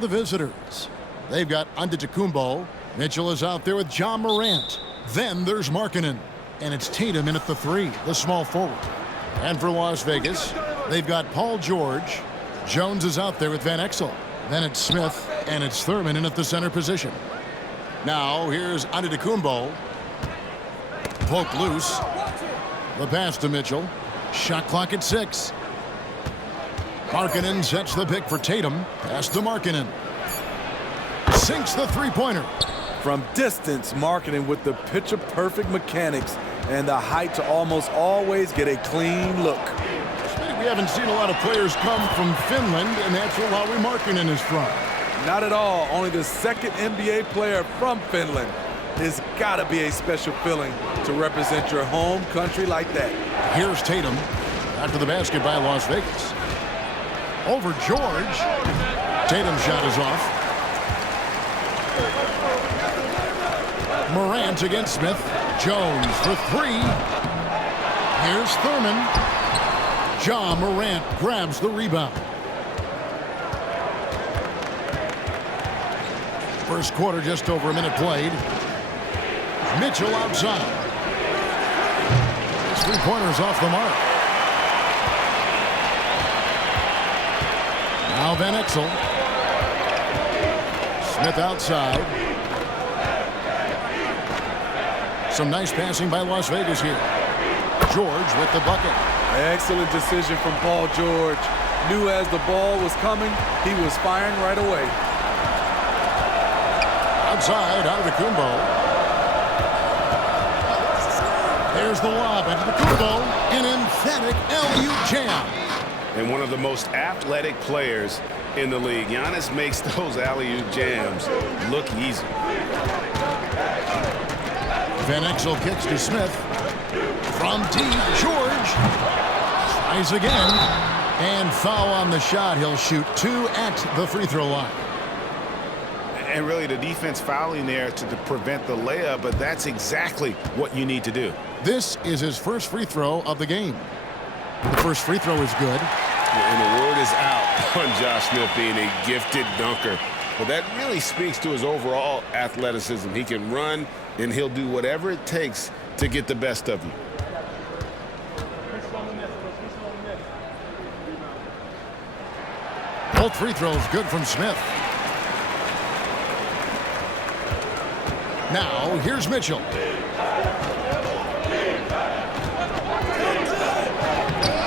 The visitors. They've got Antetokounmpo. Mitchell is out there with John Morant. Then there's Markkanen. And it's Tatum in at the 3, the small forward. And for Las Vegas, they've got Paul George. Jones is out there with Van Exel. Then it's Smith, and it's Thurman in at the center position. Now here's Antetokounmpo. Poked loose. The pass to Mitchell. Shot clock at 6. Markkanen sets the pick for Tatum. Pass to Markkanen. Sinks the three-pointer. From distance, Markkanen with the picture-perfect mechanics and the height to almost always get a clean look. We haven't seen a lot of players come from Finland, and that's where Lauri Markkanen is from. Not at all. Only the second NBA player from Finland. It's got to be a special feeling to represent your home country like that. Here's Tatum after the basket by Las Vegas. Over George. Tatum's shot is off. Morant against Smith. Jones for 3. Here's Thurman. John Morant grabs the rebound. First quarter, just over a minute played. Mitchell outside. His three-pointer's off the mark. Now Van Exel. Smith outside. Some nice passing by Las Vegas here. George with the bucket. Excellent decision from Paul George. Knew as the ball was coming, he was firing right away. Outside, Antetokounmpo. There's the lob. Antetokounmpo, an emphatic alley-oop jam. And one of the most athletic players in the league. Giannis makes those alley-oop jams look easy. Van Exel kicks to Smith. From deep, George tries again. And foul on the shot. He'll shoot 2 at the free throw line. And really the defense fouling there to prevent the layup, but that's exactly what you need to do. This is his first free throw of the game. The first free throw is good. And the word is out on Josh Smith being a gifted dunker. But that really speaks to his overall athleticism. He can run, and he'll do whatever it takes to get the best of you. Both free throws good from Smith. Now, here's Mitchell.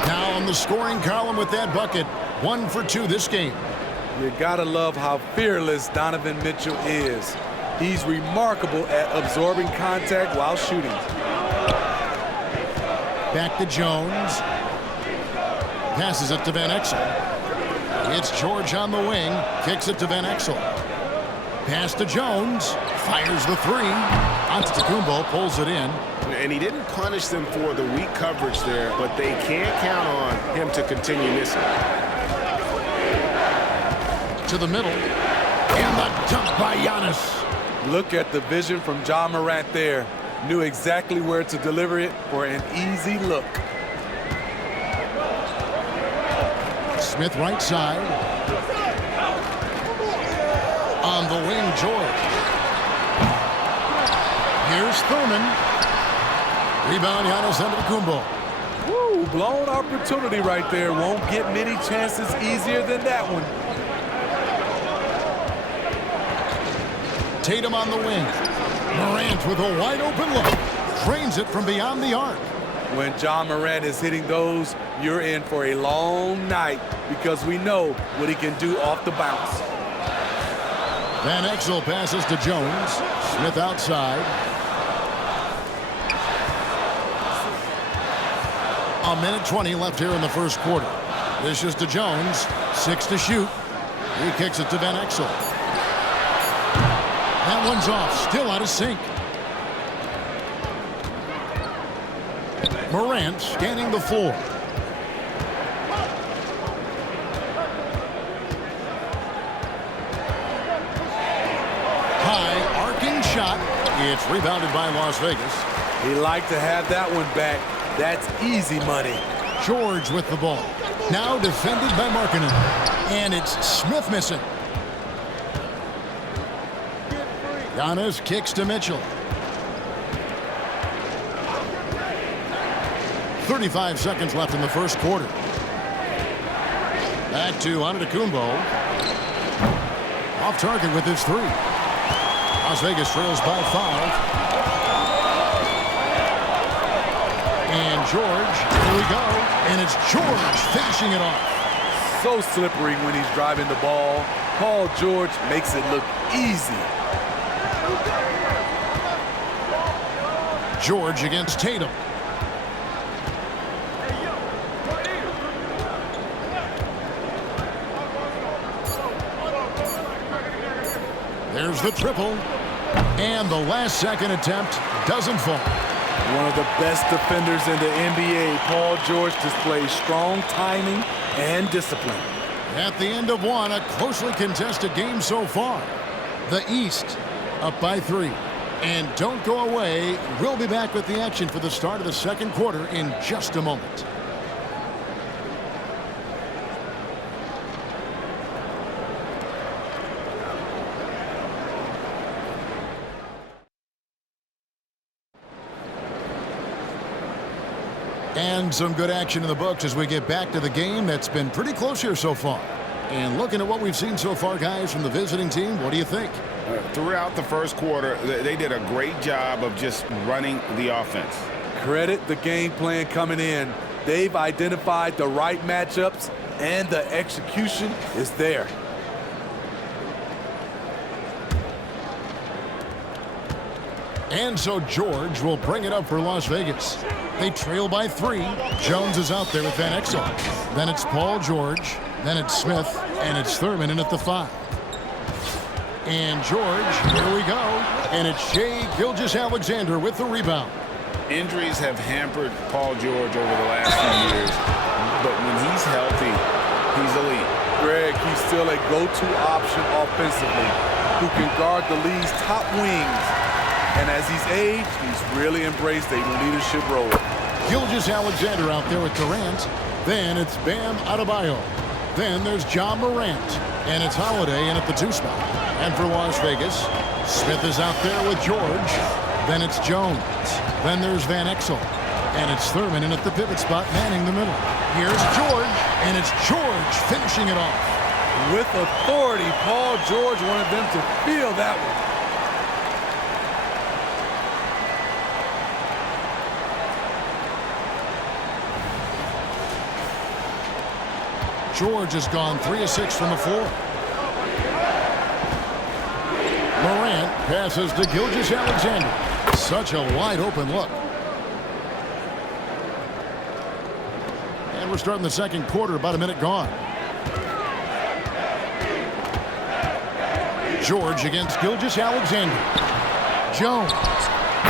Now on the scoring column with that bucket. 1 for 2 this game. You gotta love how fearless Donovan Mitchell is. He's remarkable at absorbing contact while shooting. Back to Jones. Passes it to Van Exel. It's George on the wing. Kicks it to Van Exel. Pass to Jones. Fires the 3. Antetokounmpo pulls it in. And he didn't punish them for the weak coverage there, but they can't count on him to continue missing. To the middle. And the dunk by Giannis. Look at the vision from John Morant there. Knew exactly where to deliver it for an easy look. Smith right side. On the wing, George. Here's Thurman. Rebound, Giannis Antetokounmpo. Woo, blown opportunity right there. Won't get many chances easier than that one. Tatum on the wing. Morant with a wide open look. Drains it from beyond the arc. When John Morant is hitting those, you're in for a long night because we know what he can do off the bounce. Van Exel passes to Jones. Smith outside. A minute 20 left here in the first quarter. This is to Jones. 6 to shoot. He kicks it to Van Exel. That one's off. Still out of sync. Morant scanning the floor. High arcing shot. It's rebounded by Las Vegas. He liked to have that one back. That's easy money. George with the ball. Now defended by Markkanen. And it's Smith missing. Giannis kicks to Mitchell. 35 seconds left in the first quarter. Back to Antetokounmpo. Off target with his three. Las Vegas trails by 5. And George, here we go. And it's George finishing it off. So slippery when he's driving the ball. Paul George makes it look easy. George against Tatum. There's the triple. And the last second attempt doesn't fall. One of the best defenders in the NBA, Paul George displays strong timing and discipline. At the end of one, a closely contested game so far. The East up by 3. And don't go away. We'll be back with the action for the start of the second quarter in just a moment. And some good action in the books as we get back to the game that's been pretty close here so far. And looking at what we've seen so far, guys, from the visiting team, what do you think? Throughout the first quarter, they did a great job of just running the offense. Credit the game plan coming in. They've identified the right matchups, and the execution is there. And so George will bring it up for Las Vegas. They trail by 3. Jones is out there with Van Exel. Then it's Paul George. Then it's Smith. And it's Thurman in at the 5. And George, here we go. And it's Shai Gilgeous-Alexander with the rebound. Injuries have hampered Paul George over the last few years. But when he's healthy, he's elite. Greg, he's still a go-to option offensively who can guard the league's top wings. And as he's aged, he's really embraced a leadership role. Gilgeous-Alexander out there with Durant. Then it's Bam Adebayo. Then there's John Morant. And it's Holiday in at the 2 spot. And for Las Vegas, Smith is out there with George. Then it's Jones. Then there's Van Exel. And it's Thurman in at the pivot spot, manning the middle. Here's George. And it's George finishing it off. With authority, Paul George wanted them to feel that one. George has gone 3 of 6 from the floor. Morant passes to Gilgeous-Alexander. Such a wide open look. And we're starting the second quarter, about a minute gone. George against Gilgeous-Alexander. Jones.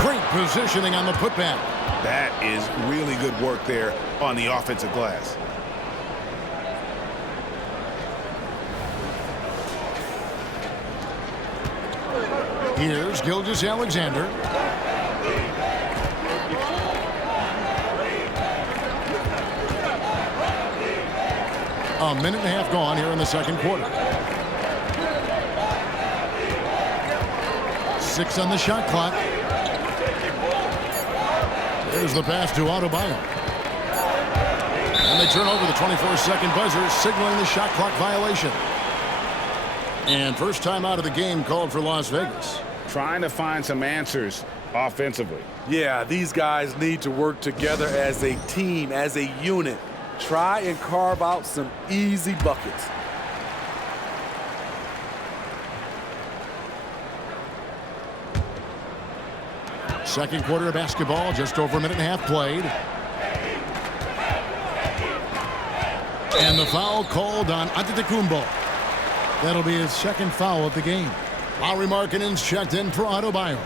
Great positioning on the putback. That is really good work there on the offensive glass. Here's Gilgeous-Alexander. A minute and a half gone here in the second quarter. 6 on the shot clock. There's the pass to Adebayo. And they turn over the 24-second buzzer, signaling the shot clock violation. And first time out of the game called for Las Vegas. Trying to find some answers offensively. Yeah, these guys need to work together as a team, as a unit. Try and carve out some easy buckets. Second quarter of basketball, just over a minute and a half played. And the foul called on Antetokounmpo. That'll be his second foul of the game. Lauri Markkanen's checked in for Adebayo.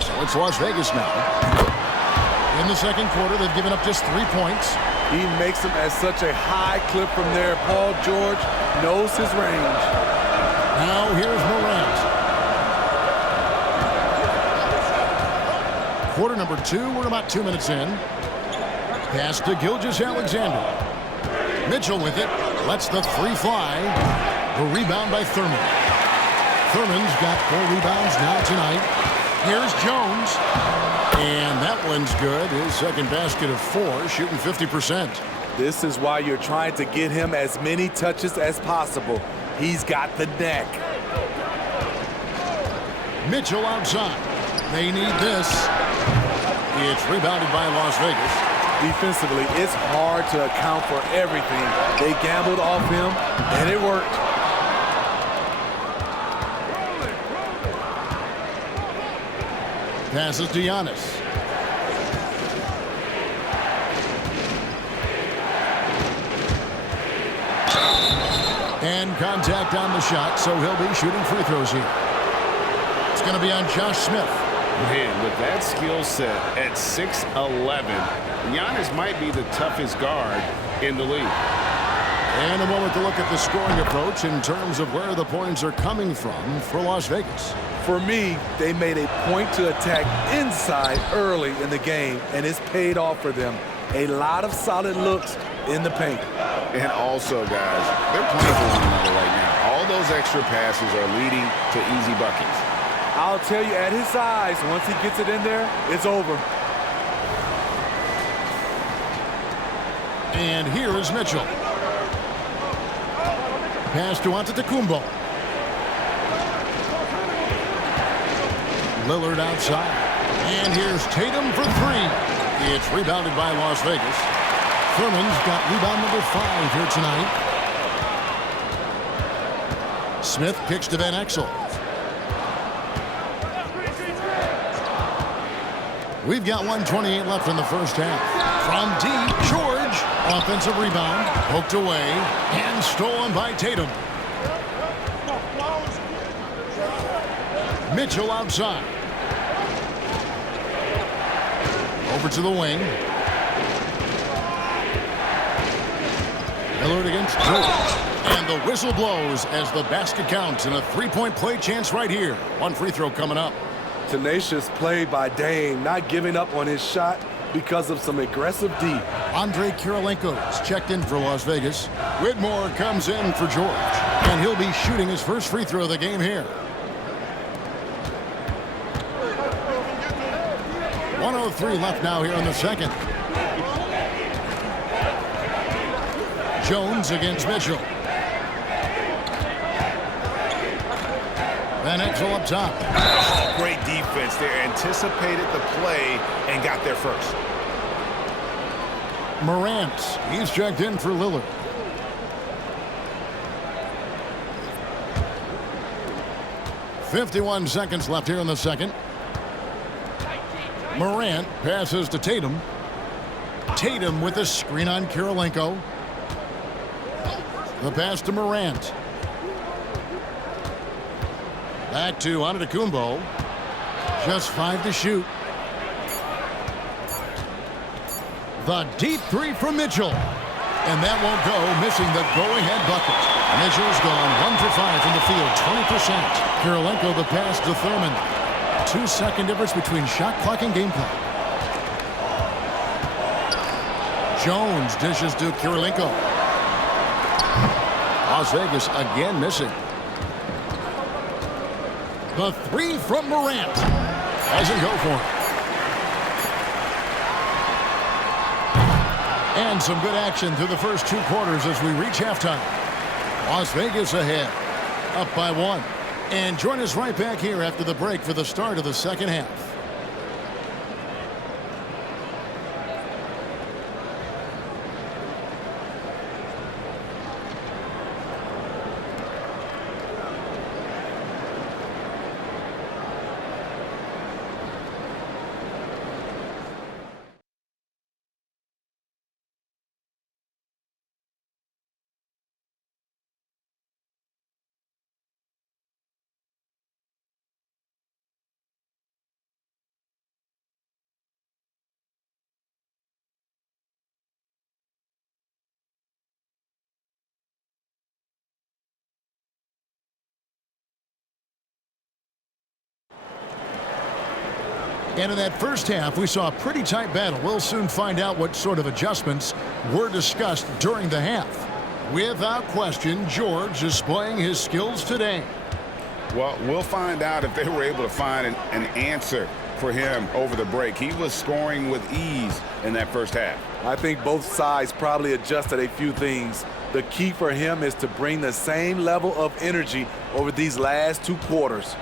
So it's Las Vegas now. In the second quarter, they've given up just 3 points. He makes them at such a high clip from there. Paul George knows his range. Now here's Morant. Quarter number 2, we're about 2 minutes in. Pass to Gilgeous-Alexander. Mitchell with it. Lets the three fly. The rebound by Thurman. Thurman's got 4 rebounds now tonight. Here's Jones. And that one's good. His second basket of 4, shooting 50%. This is why you're trying to get him as many touches as possible. He's got the neck. Mitchell outside. They need this. It's rebounded by Las Vegas. Defensively, it's hard to account for everything. They gambled off him, and it worked. Passes to Giannis. And contact on the shot, so he'll be shooting free throws here. It's going to be on Josh Smith. Man, with that skill set at 6'11", Giannis might be the toughest guard in the league. And a moment to look at the scoring approach in terms of where the points are coming from for Las Vegas. For me, they made a point to attack inside early in the game, and it's paid off for them. A lot of solid looks in the paint. And also, guys, they're playing for one another right now. All those extra passes are leading to easy buckets. I'll tell you, at his size, once he gets it in there, it's over. And here is Mitchell. Pass to Antetokounmpo. Lillard outside. And here's Tatum for 3. It's rebounded by Las Vegas. Thurman's got rebound number 5 here tonight. Smith kicks to Van Exel. We've got 1:28 left in the first half. From deep, George. Offensive rebound. Poked away. And stolen by Tatum. Mitchell outside. Over to the wing. Lillard against George. And the whistle blows as the basket counts in a 3-point play chance right here. One free throw coming up. Tenacious play by Dame, not giving up on his shot because of some aggressive D. Andrei Kirilenko's checked in for Las Vegas. Whitmore comes in for George. And he'll be shooting his first free throw of the game here. 1:03 left now here in the second. Jones against Mitchell. Van Exel up top. Oh, great defense there. Anticipated the play and got there first. Morant, he's checked in for Lillard. .51 seconds left here in the second. Morant passes to Tatum. Tatum with a screen on Kirilenko. The pass to Morant. Back to Antetokounmpo. Just 5 to shoot. The deep 3 from Mitchell. And that won't go, missing the go-ahead bucket. Mitchell's gone 1 for 5 from the field, 20%. Kirilenko the pass to Thurman. 2-second difference between shot clock and game clock. Jones dishes to Kirilenko. Las Vegas again missing. The 3 from Morant. Doesn't go for it. And some good action through the first 2 quarters as we reach halftime. Las Vegas ahead, up by 1. And join us right back here after the break for the start of the second half. And in that first half, we saw a pretty tight battle. We'll soon find out what sort of adjustments were discussed during the half. Without question, George displaying his skills today. Well, we'll find out if they were able to find an answer for him over the break. He was scoring with ease in that first half. I think both sides probably adjusted a few things. The key for him is to bring the same level of energy over these last 2 quarters.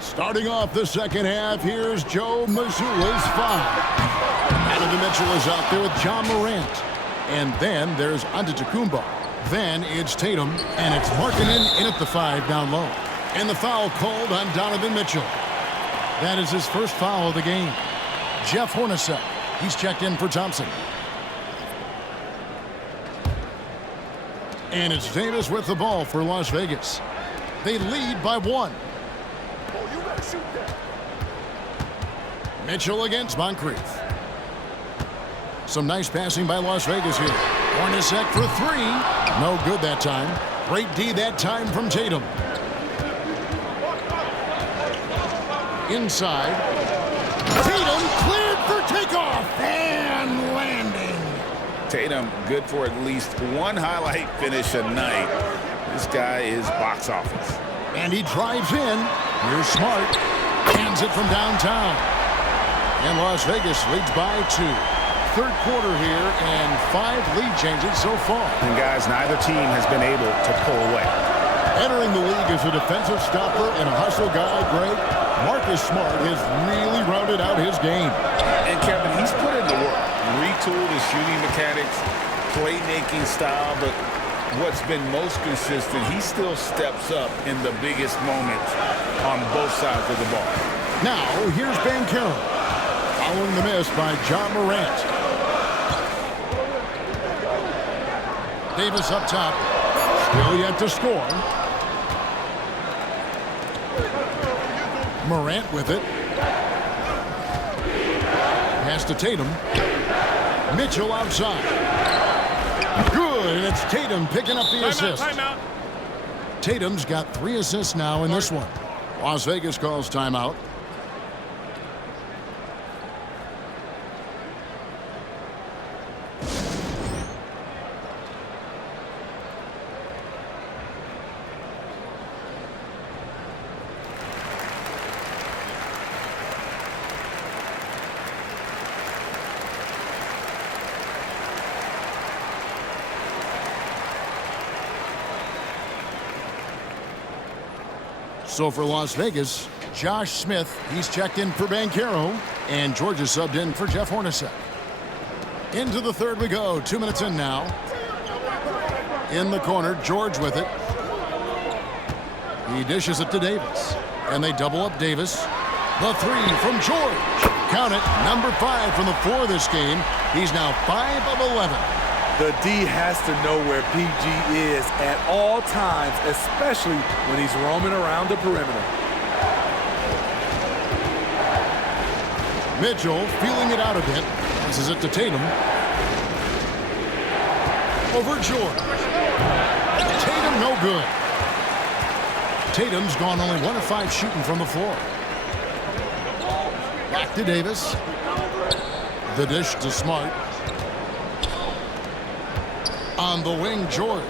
Starting off the second half, here's Joe Mazzulla's 5. Donovan Mitchell is out there with John Morant. And then there's Antetokounmpo. Then it's Tatum, and it's Markkanen in at the 5 down low. And the foul called on Donovan Mitchell. That is his first foul of the game. Jeff Hornacek, he's checked in for Thompson. And it's Davis with the ball for Las Vegas. They lead by 1. Mitchell against Moncrief. Some nice passing by Las Vegas here. Hornacek for 3. No good that time. Great D that time from Tatum. Inside. Tatum cleared for takeoff and landing. Tatum good for at least one highlight finish a night. This guy is box office. And he drives in. Here's Smart. Hands it from downtown. And Las Vegas leads by 2. Third quarter here and 5 lead changes so far. And guys, neither team has been able to pull away. Entering the league as a defensive stopper and a hustle guy, Greg, Marcus Smart has really rounded out his game. And Kevin, he's put in the work. Retooled his shooting mechanics, playmaking style, but what's been most consistent, he still steps up in the biggest moments on both sides of the ball. Now, here's Banchero. Following the miss by John Morant. Davis up top. Still yet to score. Morant with it. Pass to Tatum. Mitchell outside. Good, and it's Tatum picking up the assist. Timeout. Tatum's got 3 assists now in this one. Las Vegas calls timeout. So for Las Vegas, Josh Smith, he's checked in for Banchero, and George is subbed in for Jeff Hornacek. Into the third we go, 2 minutes in now. In the corner, George with it. He dishes it to Davis, and they double up Davis. The 3 from George. Count it, number 5 from the floor this game. He's now 5 of 11. The D has to know where PG is at all times, especially when he's roaming around the perimeter. Mitchell feeling it out a bit. Passes it to Tatum. Over George. Tatum no good. Tatum's gone only 1 of 5 shooting from the floor. Back to Davis. The dish to Smart. On the wing, George.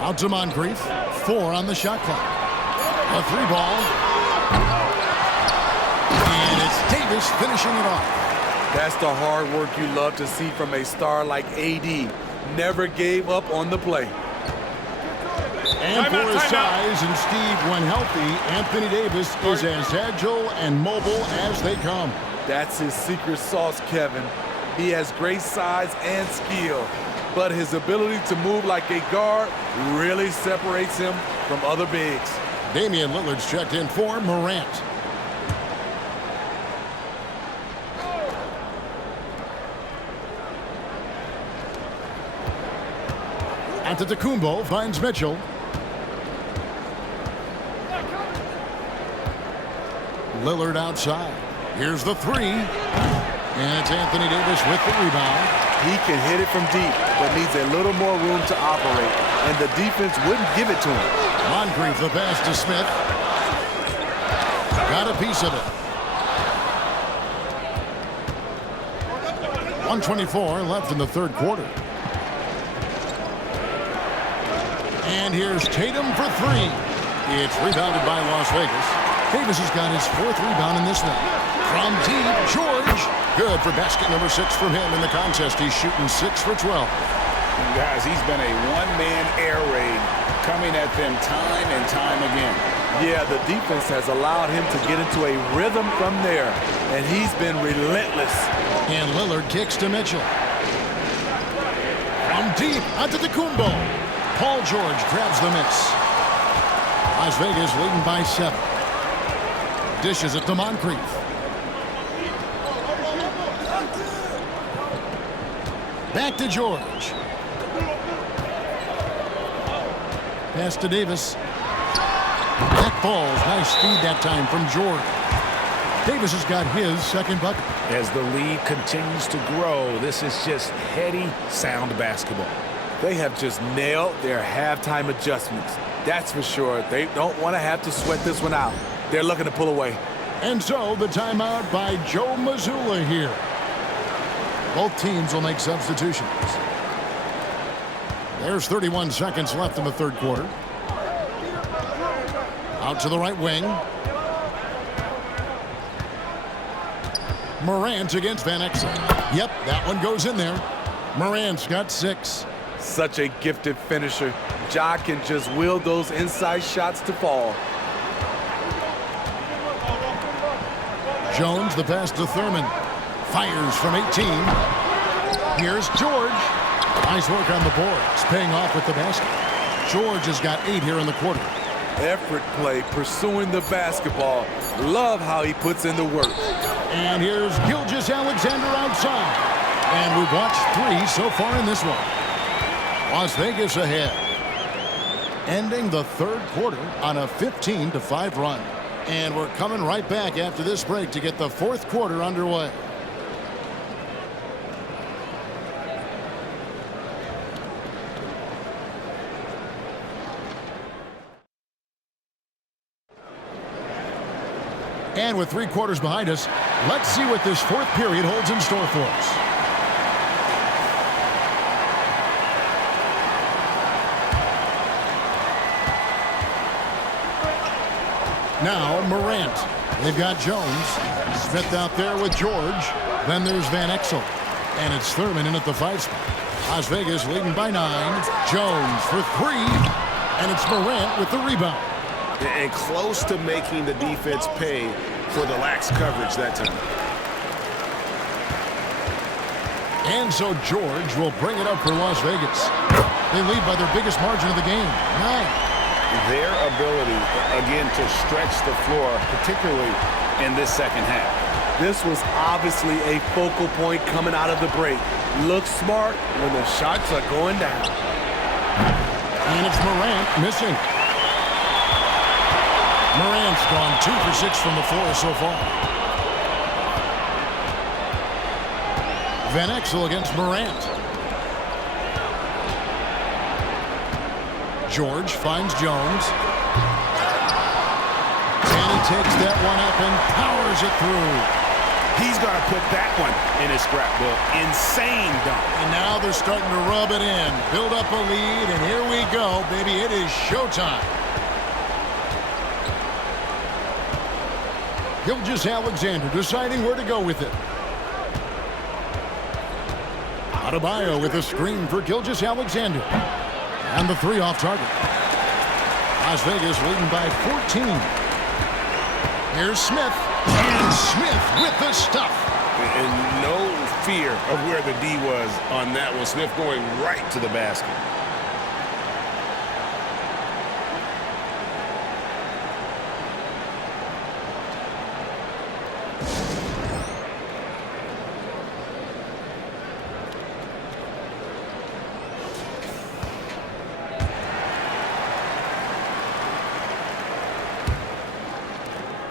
Out to Moncrief. 4 on the shot clock. A 3 ball. And it's Davis finishing it off. That's the hard work you love to see from a star like AD. Never gave up on the play. And for his size and speed when healthy, Anthony Davis is as agile and mobile as they come. That's his secret sauce, Kevin. He has great size and skill, but his ability to move like a guard really separates him from other bigs. Damian Lillard's checked in for Morant. Antetokounmpo finds Mitchell. Lillard outside. Here's the 3. And it's Anthony Davis with the rebound. He can hit it from deep, but needs a little more room to operate, and the defense wouldn't give it to him. Moncrief the pass to Smith. Got a piece of it. 1:24 left in the third quarter. And here's Tatum for three. It's rebounded by Las Vegas. Davis has got his fourth rebound in this one. From deep, George. Good for basket number 6 from him in the contest. He's shooting 6 for 12. Guys, he's been a one-man air raid coming at them time and time again. Yeah, the defense has allowed him to get into a rhythm from there, and he's been relentless. And Lillard kicks to Mitchell. From deep, onto the Kumbo. Paul George grabs the miss. Las Vegas leading by 7. Dishes it to Moncrief. Back to George. Pass to Davis. Back falls. Nice feed that time from George. Davis has got his second bucket. As the lead continues to grow, this is just heady, sound basketball. They have just nailed their halftime adjustments. That's for sure. They don't want to have to sweat this one out. They're looking to pull away. And so the timeout by Joe Mazzulla here. Both teams will make substitutions. There's 31 seconds left in the third quarter. Out to the right wing. Morant against Van Exel. Yep, that one goes in there. Morant's got 6. Such a gifted finisher. Ja can just will those inside shots to fall. Jones, the pass to Thurman. Fires from 18. Here's George. Nice work on the boards, paying off with the basket. George has got 8 here in the quarter. Effort play, pursuing the basketball. Love how he puts in the work. And here's Gilgeous-Alexander outside. And we've watched 3 so far in this one. Las Vegas ahead. Ending the third quarter on a 15-5 run. And we're coming right back after this break to get the fourth quarter underway. And with 3 quarters behind us, let's see what this fourth period holds in store for us. Now Morant. They've got Jones. Smith out there with George. Then there's Van Exel. And it's Thurman in at the 5 spot. Las Vegas leading by 9. Jones for 3. And it's Morant with the rebound. And close to making the defense pay for the lax coverage that time. And so George will bring it up for Las Vegas. They lead by their biggest margin of the game, 9. Their ability, again, to stretch the floor, particularly in this second half. This was obviously a focal point coming out of the break. Look smart when the shots are going down. And it's Morant missing. Morant's gone 2 for 6 from the floor so far. Van Exel against Morant. George finds Jones. And he takes that one up and powers it through. He's got to put that one in his scrapbook. Insane dunk. And now they're starting to rub it in. Build up a lead, and here we go, baby. It is showtime. Gilgeous-Alexander deciding where to go with it. Adebayo with a screen for Gilgeous-Alexander. And the 3 off target. Las Vegas leading by 14. Here's Smith. And Smith with the stuff. And no fear of where the D was on that one. Smith going right to the basket.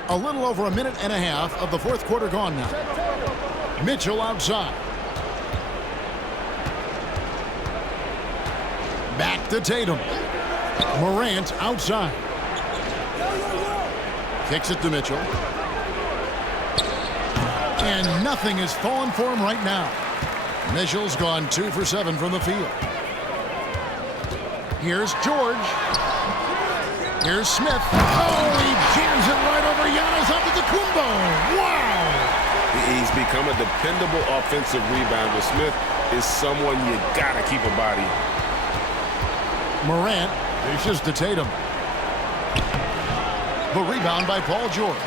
A little over a minute and a half of the fourth quarter gone now. Mitchell outside. Back to Tatum. Morant outside. Kicks it to Mitchell. And nothing is falling for him right now. Mitchell's gone 2 for 7 from the field. Here's George. Here's Smith. Oh, he jams it right over Giannis up to the Kumbo. Wow! He's become a dependable offensive rebounder. Smith is someone you gotta keep a body. Morant dishes to Tatum. The rebound by Paul George.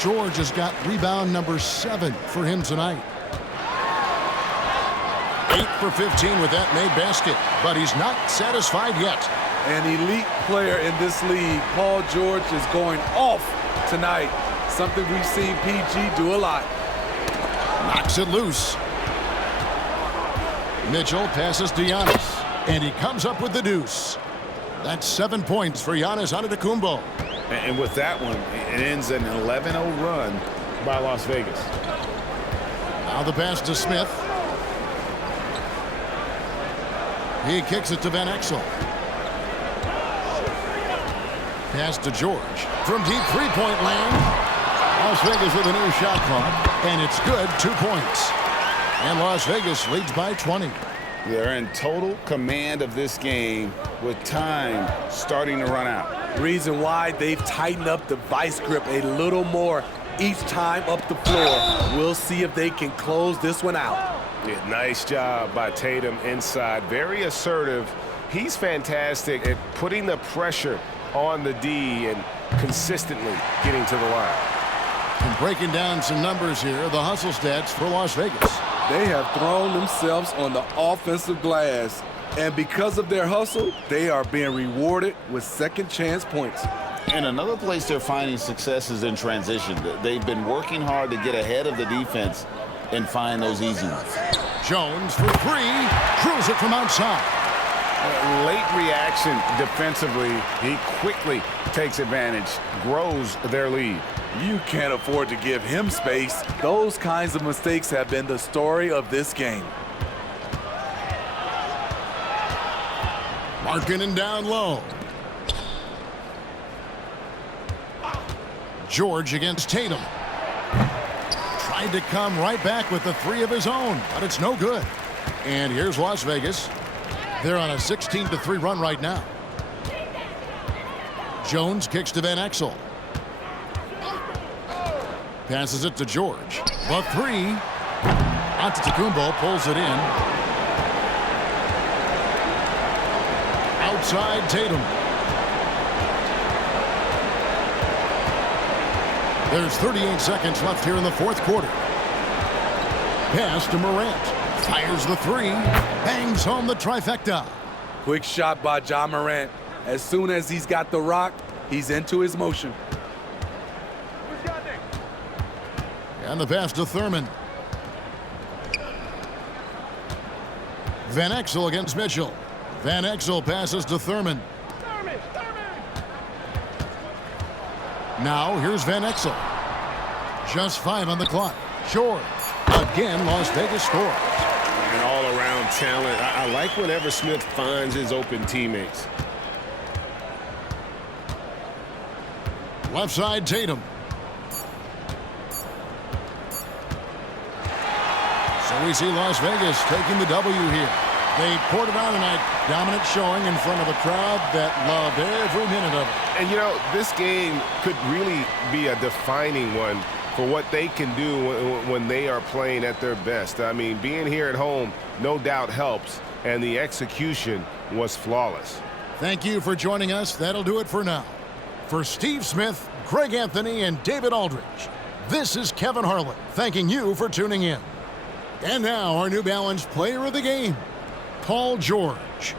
George has got rebound number 7 for him tonight. 8 for 15 with that made basket, but he's not satisfied yet. An elite player in this league, Paul George, is going off tonight. Something we've seen PG do a lot. Knocks it loose. Mitchell passes to Giannis, and he comes up with the deuce. That's 7 points for Giannis Antetokounmpo. And with that one, it ends an 11-0 run by Las Vegas. Now the pass to Smith. He kicks it to Van Exel. Pass to George. From deep three-point land. Las Vegas with a new shot clock. And it's good, 2 points. And Las Vegas leads by 20. They're in total command of this game with time starting to run out. Reason why they've tightened up the vice grip a little more each time up the floor. We'll see if they can close this one out. Yeah, nice job by Tatum inside. Very assertive. He's fantastic at putting the pressure on the D and consistently getting to the line. And breaking down some numbers here, the hustle stats for Las Vegas. They have thrown themselves on the offensive glass, and because of their hustle, they are being rewarded with second chance points. And another place they're finding success is in transition. They've been working hard to get ahead of the defense and find those easy ones. Jones for 3, drills it from outside. Late reaction defensively. He quickly takes advantage, grows their lead. You can't afford to give him space. Those kinds of mistakes have been the story of this game. Markkanen down low. George against Tatum. Tried to come right back with the 3 of his own, but it's no good. And here's Las Vegas. They're on a 16-3 run right now. Jones kicks to Van Exel. Passes it to George. The 3. Antetokounmpo pulls it in. Outside Tatum. There's 38 seconds left here in the fourth quarter. Pass to Morant. Fires the 3. Bangs home the trifecta. Quick shot by John Morant. As soon as he's got the rock, he's into his motion. And the pass to Thurman. Van Exel against Mitchell. Van Exel passes to Thurman. Now here's Van Exel. Just 5 on the clock. Short. Again, Las Vegas scores. And all-around talent. I like whenever Smith finds his open teammates. Left side Tatum. So we see Las Vegas taking the W here. They poured it on tonight. Dominant showing in front of a crowd that loved every minute of it. And, you know, this game could really be a defining one for what they can do when they are playing at their best. I mean, being here at home no doubt helps, and the execution was flawless. Thank you for joining us. That'll do it for now. For Steve Smith, Greg Anthony, and David Aldridge, this is Kevin Harlan thanking you for tuning in. And now our New Balance player of the game, Paul George.